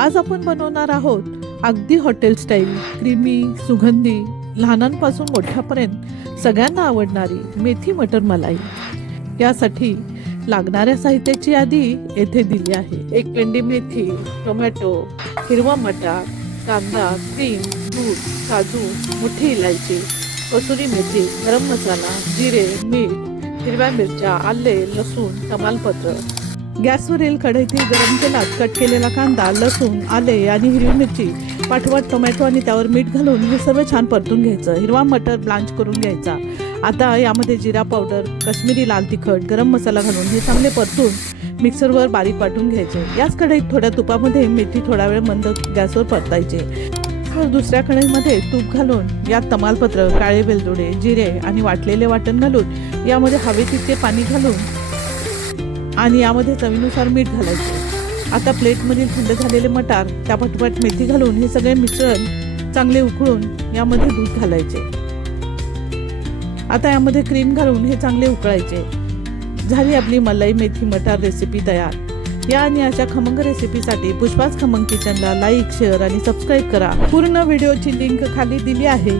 आज आपण बनवणार आहोत अगदी हॉटेल स्टाईल क्रीमी सुगंधी लहानांपासून मोठ्यापर्यंत सगळ्यांना आवडणारी मेथी मटर मलाई। यासाठी लागणाऱ्या साहित्याची यादी येथे दिली आहे। एक पेंडी मेथी, टोमॅटो, हिरवा मटार, कांदा, क्रीम, दूध, काजू, मोठी इलायची, कसुरी मेथी, गरम मसाला, जिरे, मीठ, हिरव्या मिरच्या, आले, लसूण, तमालपत्र। गॅसवरील कढईतील गरम तेलात कट केलेला कांदा, लसूण, आले आणि हिरवी मिरची, पाठवट टोमॅटो आणि त्यावर मीठ घालून हे सर्व छान परतून घ्यायचं। हिरवा मटर ब्लांच करून घ्यायचा। आता यामध्ये जिरा पावडर, काश्मीरी लाल तिखट, गरम मसाला घालून हे चांगले परतून मिक्सरवर बारीक वाटून घ्यायचे। याच कढईत थोड्या तुपामध्ये मेथी थोडा वेळ मंद गॅसवर परतायचे। दुसऱ्या कढईमध्ये तूप घालून यात तमालपत्र, काळे वेलदोडे, जिरे आणि वाटलेले वाटण घालून यामध्ये हवे तितके पाणी घालून आणि यामध्ये चवीनुसार मीठ घालायचे। आता प्लेटमधील थंड झालेले मटार, त्या पाठोपाठ मेथी घालून हे सगळे मिश्रण चांगले उकळून यामध्ये दूध घालायचे। आता यामध्ये क्रीम घालून हे चांगले उकळायचे। झाली आपली मलाई मेथी मटार रेसिपी तयार। या आणि अशा खमंग रेसिपीसाठी पुष्पाच खमंग किचनला लाईक, शेअर आणि सबस्क्राईब करा। पूर्ण व्हिडिओची लिंक खाली दिली आहे।